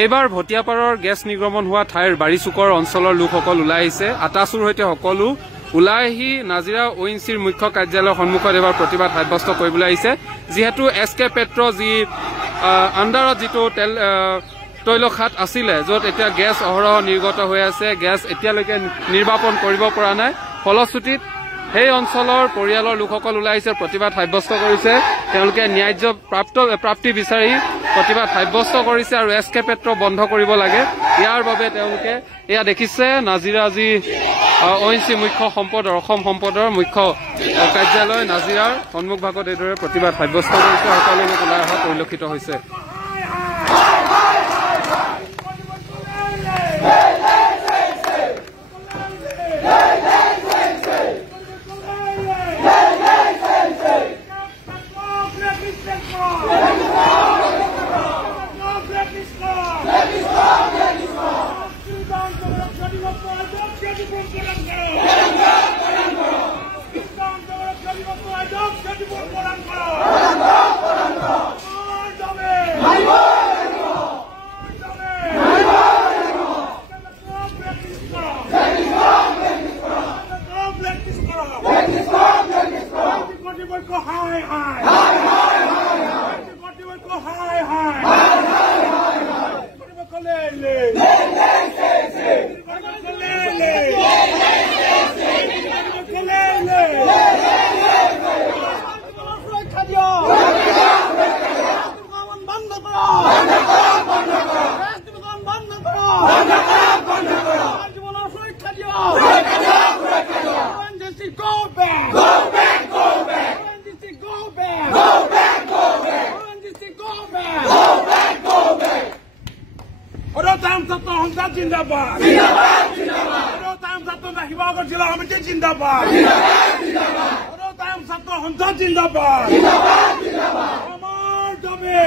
এইবাৰ ভটিয়াপাৰৰ গেছ নিৰ্গমন হোৱা ঠাইৰ বাৰিচুকৰ অঞ্চলৰ লোকসকল ওলাই আহিছে। আটাচুৰ সৈতে সকলো ওলাই আহি নাজিৰা ONGCৰ মুখ্য কাৰ্যালয়ৰ সন্মুখত এবাৰ প্ৰতিবাদ সাব্যস্ত কৰিবলৈ আহিছে। যিহেতু SK পেট্ৰ যি আণ্ডাৰত যিটো তৈলখাত আছিলে, য'ত এতিয়া গেছ অহৰহ নিৰ্গত হৈ আছে, গেছ এতিয়ালৈকে নিৰ্বাপন কৰিব পৰা নাই। ফলশ্ৰুতিত সেই অঞ্চলৰ পৰিয়ালৰ লোকসকল ওলাই আহিছে, প্ৰতিবাদ সাব্যস্ত কৰিছে। তেওঁলোকে ন্যায্য প্ৰাপ্তি বিচাৰি প্ৰতিবাদ সাব্যস্ত কৰিছে আৰু SK পেট্ৰ বন্ধ কৰিব লাগে। ইয়াৰ বাবে তেওঁলোকে এয়া দেখিছে নাজিৰা যি ONGC মুখ্য সম্পদৰ অসম সম্পদৰ মুখ্য কাৰ্যালয় নাজিৰাৰ সন্মুখভাগত এইদৰে প্ৰতিবাদ সাব্যস্ত কৰিছে। সকলো লোক ওলাই অহা পৰিলক্ষিত হৈছে। जिंदाबाद शिवसागर जिला समिति जिंदाबाद जिंदाबाद अमर दबे